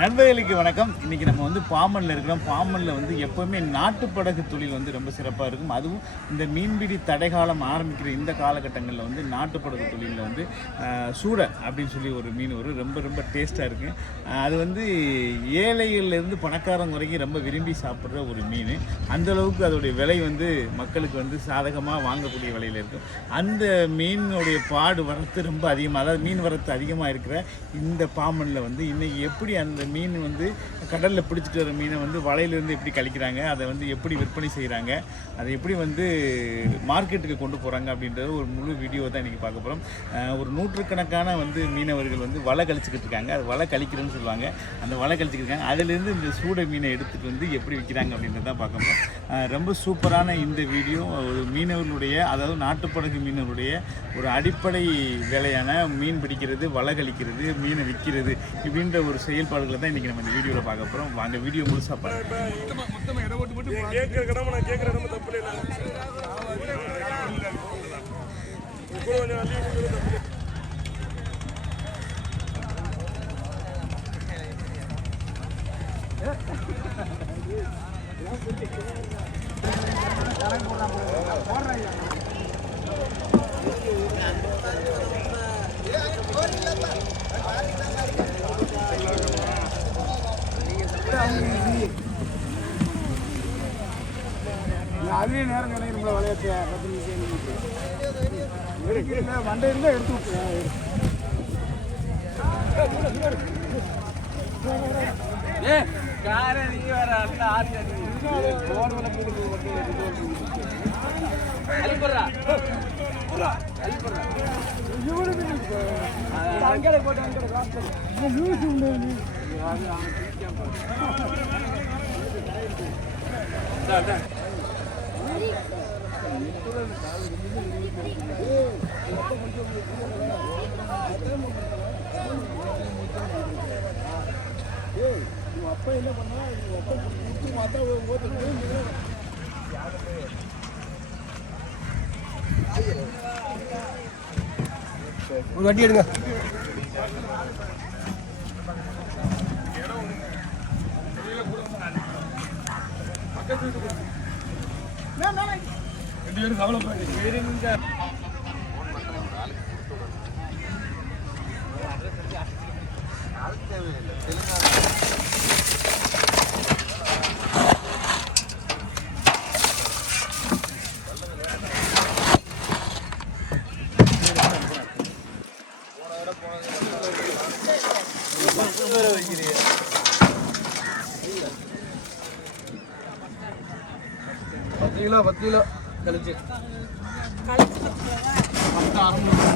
நண்பர்களுக்கு வணக்கம். இன்றைக்கி நம்ம வந்து பாம்பனில் இருக்கிறோம். பாம்பனில் வந்து எப்போவுமே நாட்டுப்படகு தொழில் வந்து ரொம்ப சிறப்பாக இருக்கும். அதுவும் இந்த மீன்பிடி தடைகாலம் ஆரம்பிக்கிற இந்த காலகட்டங்களில் வந்து நாட்டுப்படகு தொழிலில் வந்து சூடை அப்படின்னு சொல்லி ஒரு மீன் வரும். ரொம்ப ரொம்ப டேஸ்ட்டாக இருக்குது. அது வந்து ஏழைகள்லேருந்து பணக்காரங்க வரைக்கும் ரொம்ப விரும்பி சாப்பிட்ற ஒரு மீன். அந்தளவுக்கு அதோடைய விலை வந்து மக்களுக்கு வந்து சாதகமாக வாங்கக்கூடிய விலையில் இருக்கும். அந்த மீனுடைய பாடு வரத்து ரொம்ப அதிகமாக, அதாவது மீன் வரத்து அதிகமாக இருக்கிற இந்த பாம்பனில் வந்து இன்றைக்கி எப்படி அந்த மீன் வந்து கடலில் பிடிச்சிட்டு வர மீனை வந்து வலையிலேருந்து எப்படி கழிக்கிறாங்க, அதை வந்து எப்படி விற்பனை செய்கிறாங்க, அதை எப்படி வந்து மார்க்கெட்டுக்கு கொண்டு போகிறாங்க அப்படின்றது ஒரு முழு வீடியோ தான் இன்றைக்கி பார்க்க போகிறோம். ஒரு நூற்றுக்கணக்கான வந்து மீனவர்கள் வந்து வலை கழிச்சிக்கிட்டு இருக்காங்க. அது வலை கழிக்கிறதுன்னு சொல்லுவாங்க. அந்த வலை கழிச்சிக்கிட்டு இருக்காங்க. அதிலேருந்து இந்த சூடை மீனை எடுத்துகிட்டு வந்து எப்படி விற்கிறாங்க அப்படின்றது தான் பார்க்க போகிறோம். ரொம்ப சூப்பரான இந்த வீடியோ ஒரு மீனவர்களுடைய, அதாவது நாட்டுப்படகு மீனவர்களுடைய ஒரு அடிப்படை வேலையான மீன் பிடிக்கிறது, வலை கழிக்கிறது, மீனை விற்கிறது இப்படின்ற ஒரு செயல்பாடுகளை தான் இன்றைக்கி நம்ம இந்த வீடியோவில் பார்க்க போகிறோம். வாங்க வீடியோ முழுசாக பாருங்க. அதே நேரம் நம்மள விளையாட்டு 10 நிமிஷம் வண்டை இருந்தால் எடுத்து விட்டுருவேன். அப்பா என்ன பண்ணா ஒரு வண்டி எடுங்க. $10 கிலோ கழிச்சு 10 ஆரம்பம்.